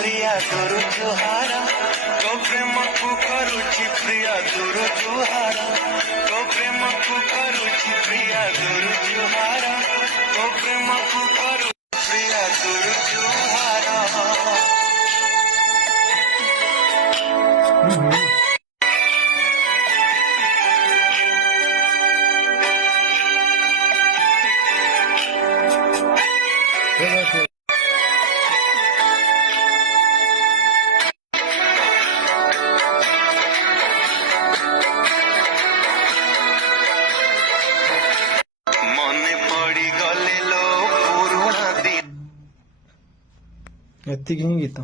प्रिया गुरु जुहारा तो प्रेम को करुची प्रिया गुरु जुहारा तो प्रेम को करुची प्रिया गुरु जुहारा तो प्रेम को करुची प्रिया गुरु जुहारा मने पड़ी गले लो पुरुणा दिन ଏତିକି ହିଁ ଗୀତ।